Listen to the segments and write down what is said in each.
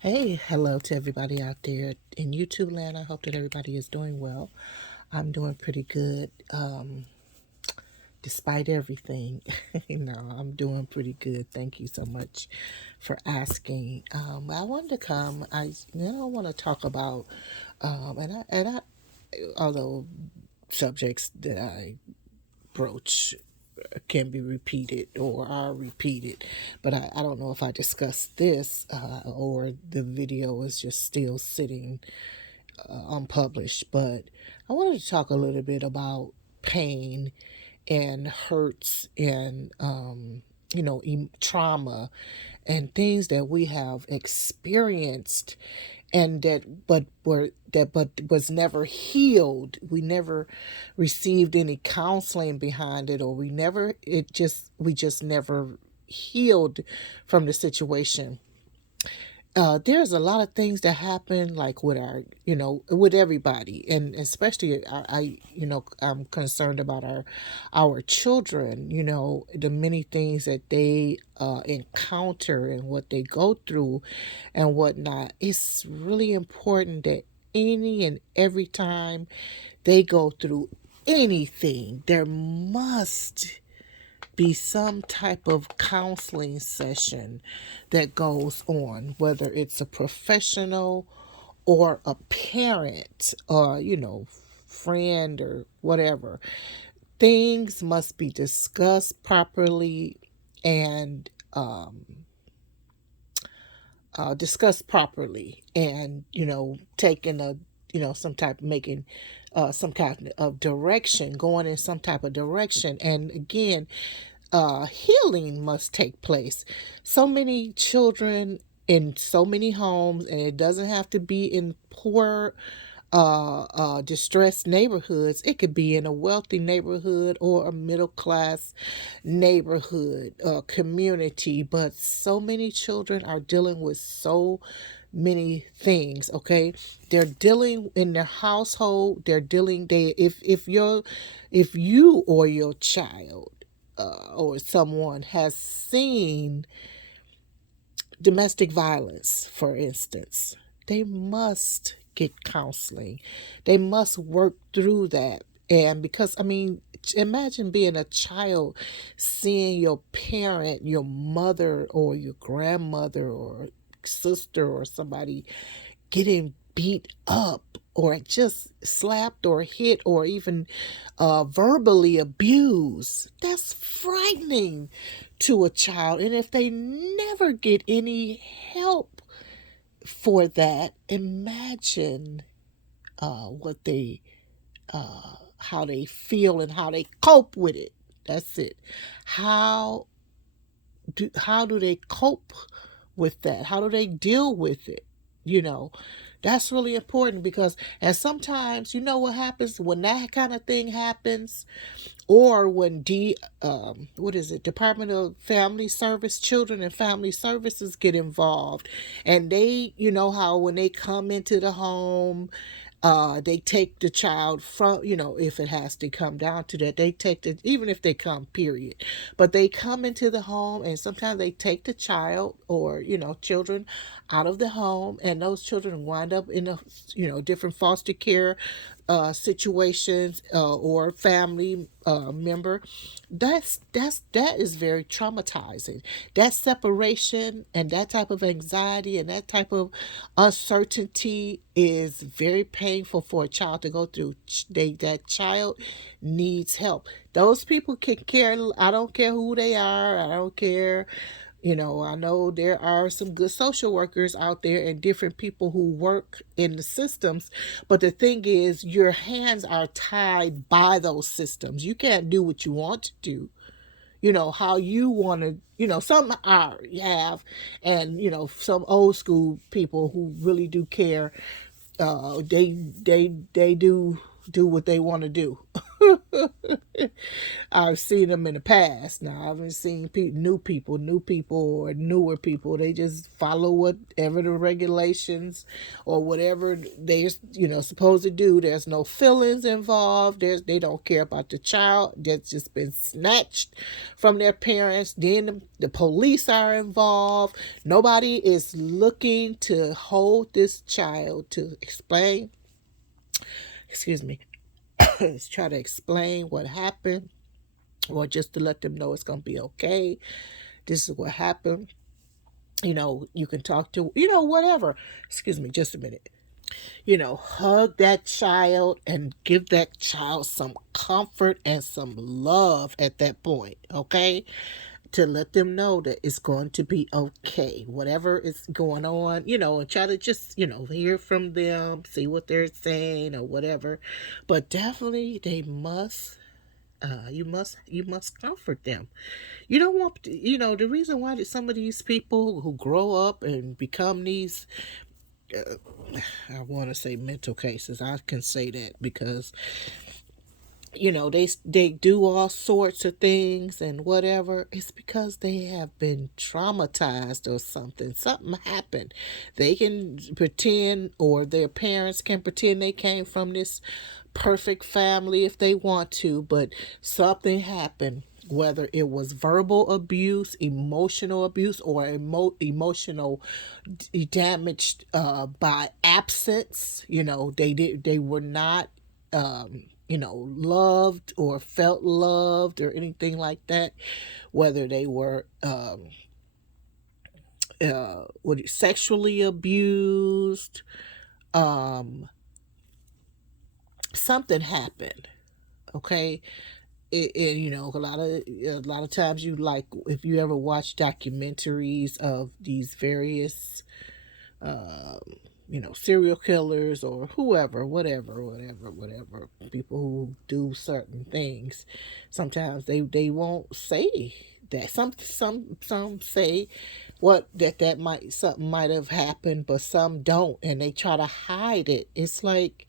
Hey, hello to everybody out there in YouTube land. I hope that everybody is doing well. I'm doing pretty good, despite everything. I'm doing pretty good. Thank you so much for asking. I wanted to come. I want to talk about, although subjects that I broach can be repeated or are repeated. But I don't know if I discussed this or the video is just still sitting unpublished. But I wanted to talk a little bit about pain and hurts and trauma and things that we have experienced and that was never healed. We never received any counseling behind it, or we just never healed from the situation. There's a lot of things that happen, like with with everybody, and especially I'm concerned about our children. The many things that they encounter and what they go through, and whatnot. It's really important that any and every time they go through anything, there must be some type of counseling session that goes on, whether it's a professional or a parent or, friend or whatever. Things must be discussed properly and taking some type of making some kind of direction, going in some type of direction. And again, healing must take place. So many children in so many homes, and it doesn't have to be in poor, distressed neighborhoods. It could be in a wealthy neighborhood or a middle class neighborhood, community. But so many children are dealing with so many things. Okay, they're dealing in their household. They're dealing. They if you or your child or someone has seen domestic violence, for instance, they must get counseling. They must work through that. And because, I mean, imagine being a child, seeing your parent, your mother, or your grandmother, or sister, or somebody getting beat up or just slapped or hit or even verbally abused. That's frightening to a child. And if they never get any help for that, imagine what they, how they feel and how they cope with it. That's it. How how do they cope with that? How do they deal with it? You know, that's really important because, and sometimes, what happens when that kind of thing happens, or when what is it, Department of Family Service, Children and Family Services get involved, and they, how when they come into the home, they take the child from, if it has to come down to that, they take the, even if they come, period. But they come into the home, and sometimes they take the child or, children out of the home, and those children wind up in a, different foster care situations, or family member. That is very traumatizing. That separation and that type of anxiety and that type of uncertainty is very painful for a child to go through. That child needs help. Those people can care. I don't care who they are. I don't care. I know there are some good social workers out there and different people who work in the systems, but the thing is, your hands are tied by those systems. You can't do what you want to do, how you want to, some are, have, and, some old school people who really do care, they do, do what they want to do. I've seen them in the past. Now I haven't seen new people or newer people. They just follow whatever the regulations or whatever they're supposed to do. There's no feelings involved. They don't care about the child that's just been snatched from their parents. Then the police are involved. Nobody is looking to hold this child to explain. Excuse me. Try to explain what happened or just to let them know it's going to be okay. This is what happened. You can talk to, whatever. Excuse me, just a minute. Hug that child and give that child some comfort and some love at that point, okay? To let them know that it's going to be okay. Whatever is going on, and try to just, hear from them, see what they're saying or whatever. But definitely they must you must comfort them. You don't want the reason why that some of these people who grow up and become these I want to say mental cases. I can say that because they do all sorts of things and whatever. It's because they have been traumatized or something happened. They can pretend, or their parents can pretend they came from this perfect family if they want to, but something happened, whether it was verbal abuse, emotional abuse, or emotional damage by absence. They were not loved or felt loved or anything like that. Whether they were sexually abused, um, something happened. Okay, a lot of times you like if you ever watch documentaries of these various um, serial killers or whoever, whatever, people who do certain things. Sometimes they won't say that. Some say that might something might have happened, but some don't, and they try to hide it. It's like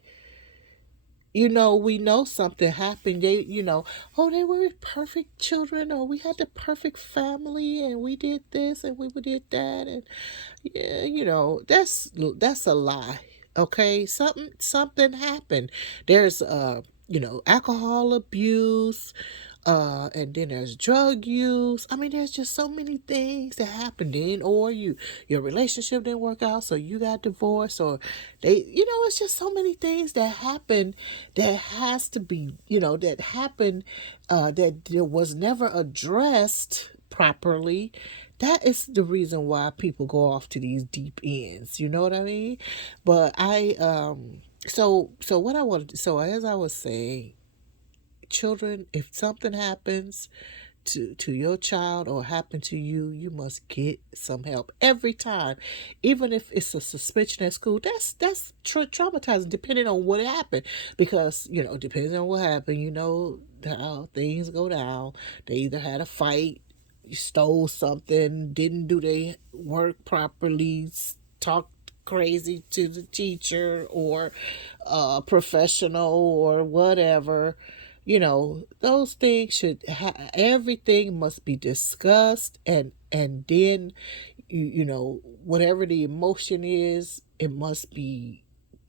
we know something happened. Oh, they were perfect children, or we had the perfect family, and we did this and we did that, and yeah, that's a lie. Okay, something happened. There's alcohol abuse, and then there's drug use. I mean, there's just so many things that happened then, or your relationship didn't work out, so you got divorced, or it's just so many things that happened that has to be, that happened, that was never addressed properly. That is the reason why people go off to these deep ends. You know what I mean? But so what I wanted, so as I was saying, children, if something happens to your child or happen to you, you must get some help every time. Even if it's a suspension at school, that's traumatizing depending on what happened. Because depending on what happened, how things go down. They either had a fight, stole something, didn't do their work properly, talked crazy to the teacher or professional or whatever. Those things everything must be discussed, and then whatever the emotion is, it must be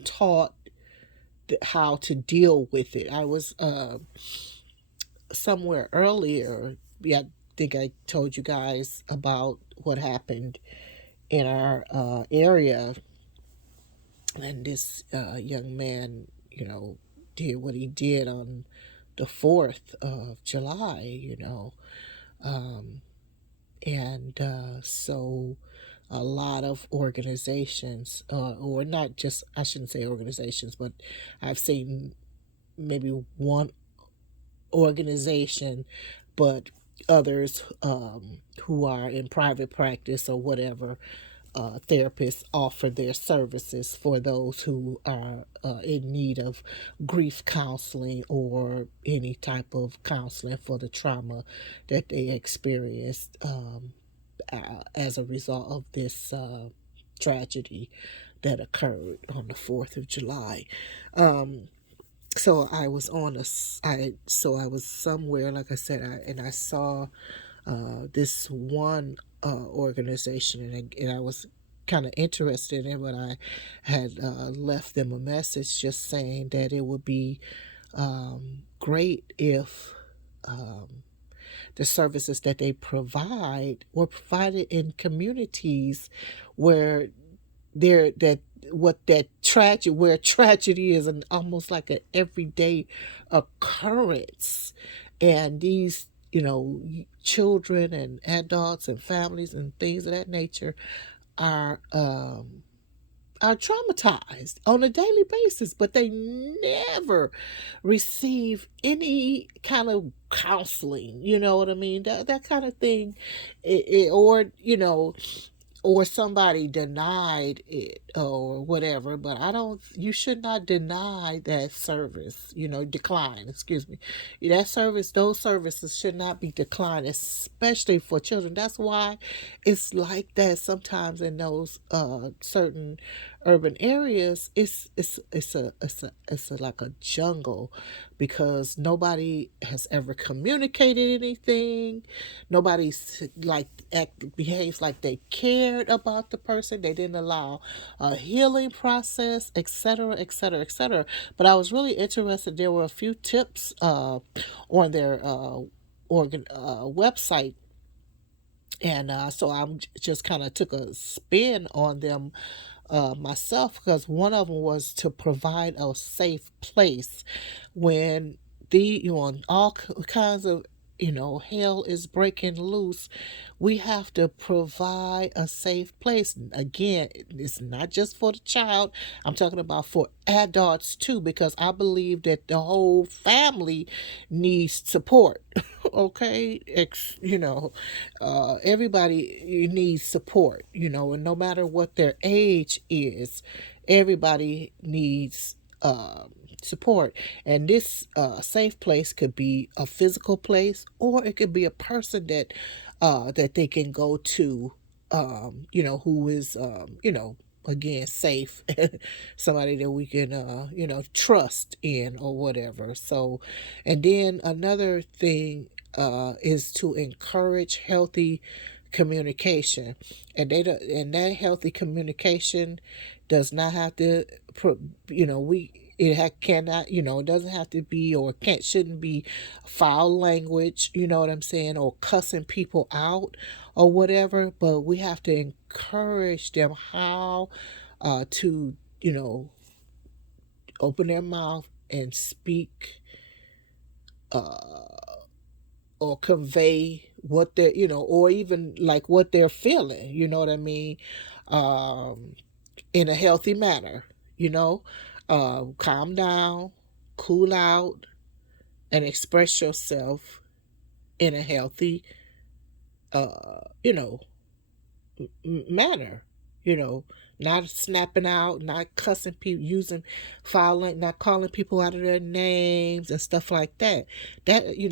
taught how to deal with it. I was somewhere earlier. Yeah, I think I told you guys about what happened in our area, and this young man, did what he did on the 4th of July, um, and so a lot of organizations, or not just, I shouldn't say organizations, but I've seen maybe one organization, but others who are in private practice or whatever, therapists offer their services for those who are in need of grief counseling or any type of counseling for the trauma that they experienced as a result of this tragedy that occurred on the 4th of July. Um, So I was I was somewhere, like I said, and I saw this one organization, and I was kind of interested in, but I had left them a message just saying that it would be great if the services that they provide were provided in communities where there that what that tragedy where tragedy is an almost like an everyday occurrence, and these children and adults and families and things of that nature are are traumatized on a daily basis, but they never receive any kind of counseling. You know what I mean? That kind of thing, or or somebody denied it or whatever. But I don't, you should not deny that service, decline, excuse me. That service, those services should not be declined, especially for children. That's why it's like that sometimes in those certain urban areas. It's like a jungle, because nobody has ever communicated anything. Nobody's like behaves like they cared about the person. They didn't allow a healing process, etc., etc., etc. But I was really interested. There were a few tips on their website, and so I'm just kind of took a spin on them myself, because one of them was to provide a safe place when all kinds of hell is breaking loose. We have to provide a safe place. Again, it's not just for the child. I'm talking about for adults too, because I believe that the whole family needs support. Okay, everybody needs support. And no matter what their age is, everybody needs support. And this safe place could be a physical place, or it could be a person that they can go to, who is again safe, somebody that we can trust in or whatever. So, and then another thing is to encourage healthy communication, and that healthy communication does not have to we cannot, it doesn't have to be, or can't shouldn't be foul language, you know what I'm saying, or cussing people out or whatever. But we have to encourage them how to open their mouth and speak, or convey what they're, or even like what they're feeling, you know what I mean, um, in a healthy manner, you know. Calm down, cool out, and express yourself in a healthy, you know, manner. You know, not snapping out, not cussing people, using foul, not calling people out of their names and stuff like that. That we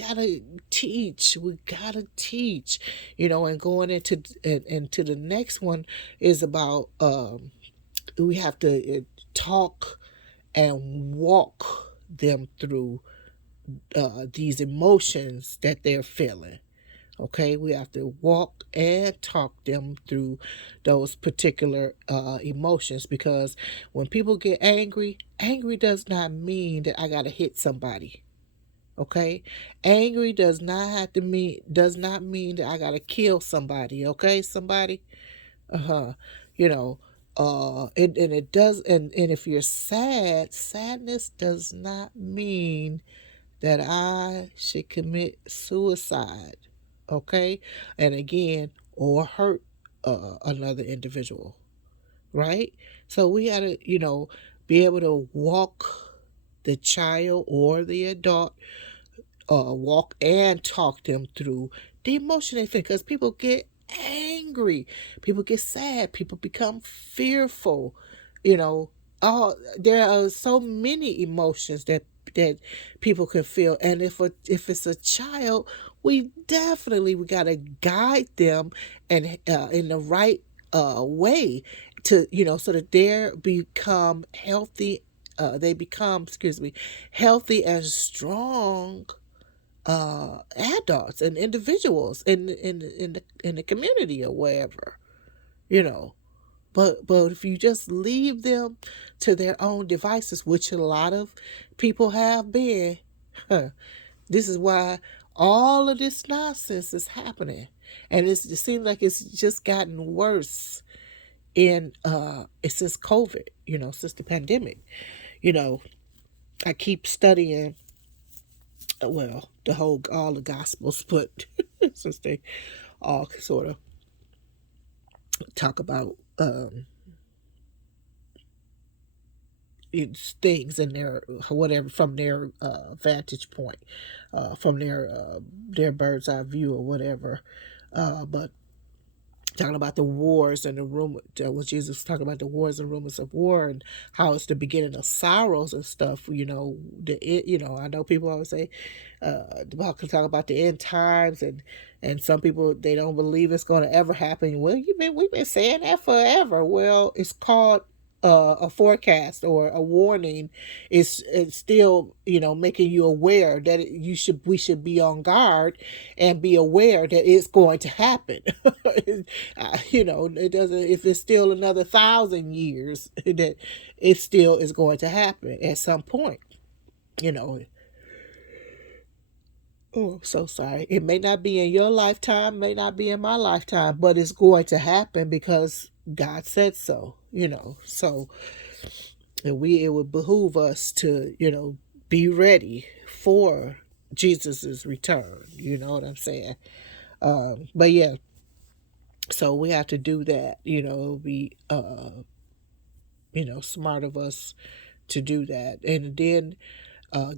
gotta teach. We gotta teach. And going into the next one is about we have to talk and walk them through these emotions that they're feeling. Okay, we have to walk and talk them through those particular emotions, because when people get angry, angry does not mean that I gotta hit somebody. Okay, angry does not mean that I gotta kill somebody. Okay, somebody. Uh-huh. You know, and it does, and if you're sad, sadness does not mean that I should commit suicide. Okay? And again, or hurt another individual, right? So we got to, be able to walk the child or the adult, walk and talk them through the emotion they feel, because people get angry, people get sad, people become fearful. You know, there are so many emotions that people can feel, and if it's a child, we gotta guide them and in the right way, to so that they become healthy they become, excuse me, healthy and strong adults and individuals in the community or wherever, you know. But if you just leave them to their own devices, which a lot of people have been, huh, this is why all of this nonsense is happening, and it seems like it's just gotten worse in since COVID, since the pandemic. You know, I keep studying, well, all the gospels, but since they all sort of talk about things in their whatever from their vantage point, from their bird's eye view or whatever. But talking about the wars and the rumor, when Jesus was talking about the wars and rumors of war and how it's the beginning of sorrows and stuff. I know people always say talk about the end times, and some people, they don't believe it's going to ever happen. Well, we've been saying that forever. Well, it's called a forecast or a warning. It's still, making you aware that we should be on guard and be aware that it's going to happen. It doesn't, if it's still another 1,000 years, that it still is going to happen at some point. you know Oh, I'm so sorry. It may not be in your lifetime, may not be in my lifetime, but it's going to happen because God said so. So it would behoove us to, be ready for Jesus's return. You know what I'm saying? But yeah, so we have to do that. It'll be smart of us to do that, and then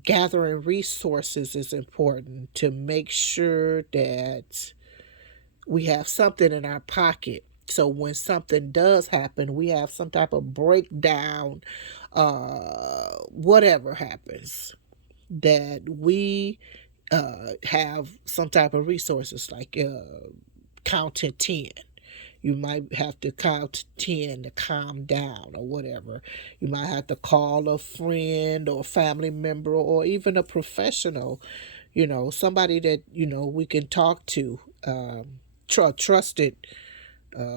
gathering resources is important to make sure that we have something in our pocket. So when something does happen, we have some type of breakdown, whatever happens, that we have some type of resources like count to 10. You might have to count to 10 to calm down or whatever. You might have to call a friend or a family member or even a professional, somebody that, we can talk to, trusted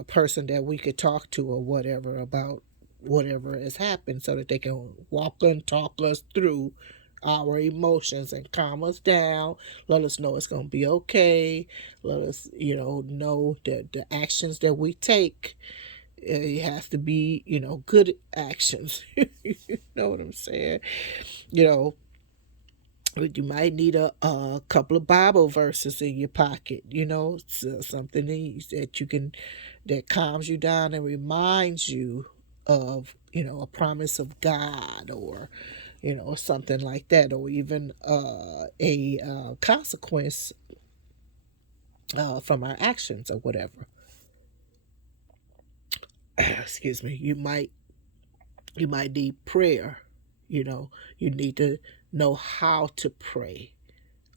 person that we could talk to or whatever about whatever has happened, so that they can walk and talk us through our emotions and calm us down, let us know it's going to be okay, let us, know that the actions that we take, it has to be, good actions. You know what I'm saying? You know, you might need a couple of Bible verses in your pocket, something that you can, that calms you down and reminds you of, a promise of God, or, something like that, or even a consequence from our actions or whatever. Excuse me. You might need prayer. You need to know how to pray,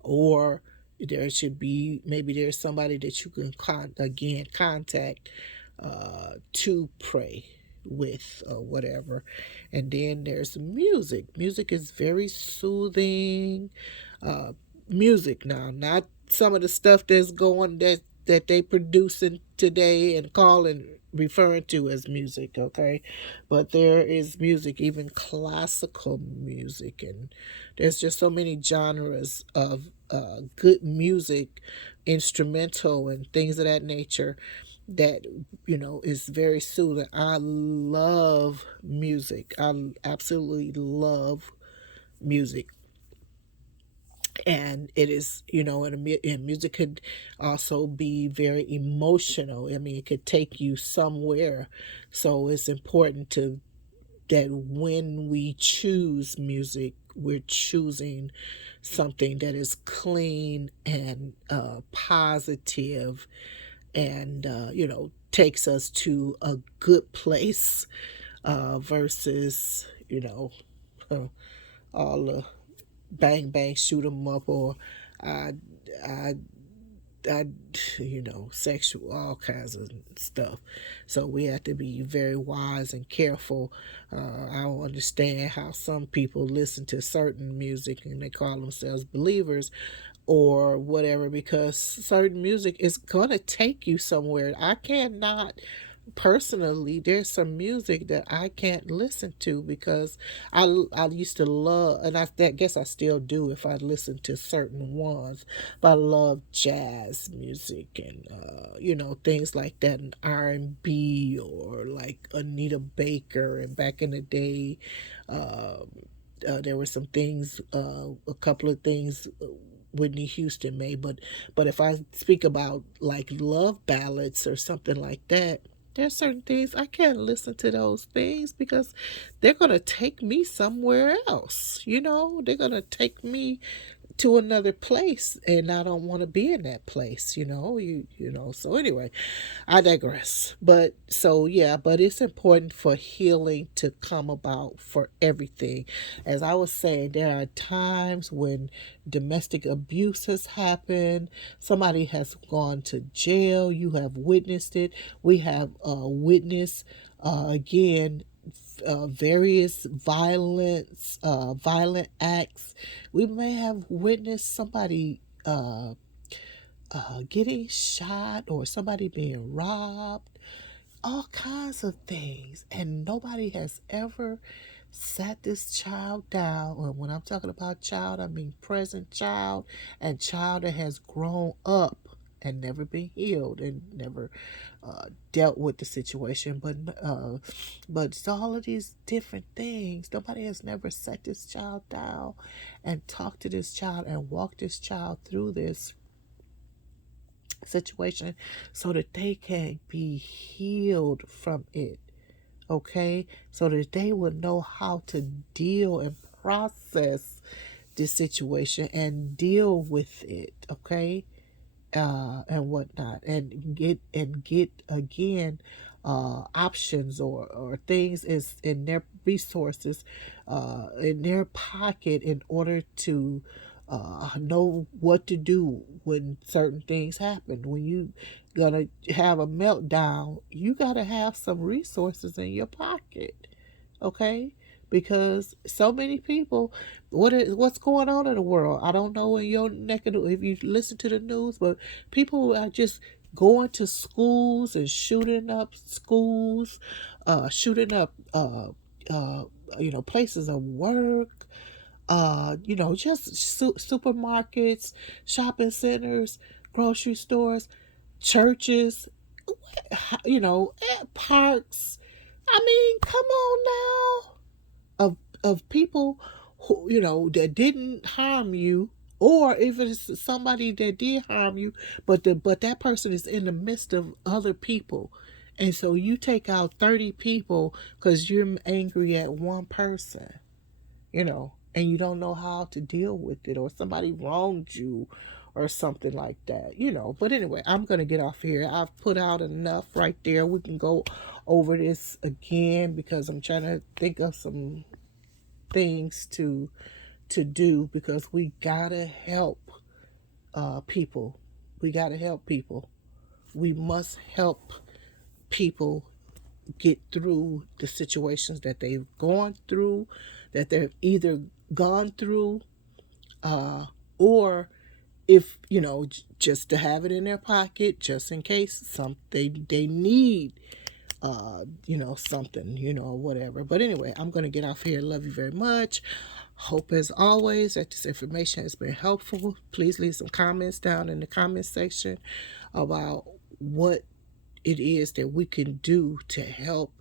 or there should be, maybe there's somebody that you can contact to pray with or whatever. And then there's music is very soothing. Music now, not some of the stuff that's going, that they producing today and calling, referring to as music, okay? But there is music, even classical music, and there's just so many genres of good music, instrumental and things of that nature, that is very soothing. I love music. I absolutely love music. And it is, and music could also be very emotional. I mean, it could take you somewhere. So it's important to that when we choose music, we're choosing something that is clean and positive, and takes us to a good place, versus uh, all the bang bang shoot 'em up, or I I I, sexual, all kinds of stuff. So we have to be very wise and careful. I don't understand how some people listen to certain music and they call themselves believers or whatever, because certain music is going to take you somewhere. I cannot personally, there's some music that I can't listen to because I used to love, and I guess I still do if I listen to certain ones, but I love jazz music and things like that, and R&B, or like Anita Baker. And back in the day, there were some things, a couple of things Whitney Houston made, but if I speak about like love ballads or something like that, there's certain things I can't listen to those things because they're gonna take me somewhere else. They're gonna take me to another place, and I don't want to be in that place. So anyway, I digress. But so yeah, but it's important for healing to come about for everything. As I was saying, there are times when domestic abuse has happened, somebody has gone to jail, you have witnessed it. We have witnessed again various violent acts. We may have witnessed somebody getting shot, or somebody being robbed, all kinds of things. And nobody has ever sat this child down. And when I'm talking about child, I mean present child and child that has grown up and never been healed and never dealt with the situation. But it's all of these different things. Nobody has never sat this child down and talked to this child and walked this child through this situation so that they can be healed from it. Okay, so that they will know how to deal and process this situation and deal with it. Okay, and whatnot, and get again options, or things is in their resources, in their pocket, in order to know what to do when certain things happen. When you gonna have a meltdown, you gotta have some resources in your pocket. Okay, because so many people, what's going on in the world, I don't know in your neck of the, if you listen to the news, but people are just going to schools and shooting up schools, shooting up places of work, just supermarkets, shopping centers, grocery stores, churches, parks. I mean, come on now. Of people who, that didn't harm you, or if it's somebody that did harm you, but that person is in the midst of other people, and so you take out 30 people because you're angry at one person, and you don't know how to deal with it, or somebody wronged you or something like that. But anyway, I'm going to get off here. I've put out enough right there. We can go over this again because I'm trying to think of some things to do, because we gotta help people. We gotta help people. We must help people get through the situations that they've gone through, that they've either gone through, or if just to have it in their pocket, just in case they need something, or whatever. But anyway, I'm going to get off here. Love you very much. Hope as always that this information has been helpful. Please leave some comments down in the comment section about what it is that we can do to help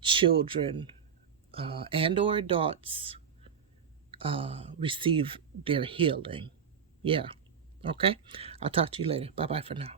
children and or adults receive their healing. Yeah. Okay. I'll talk to you later. Bye bye for now.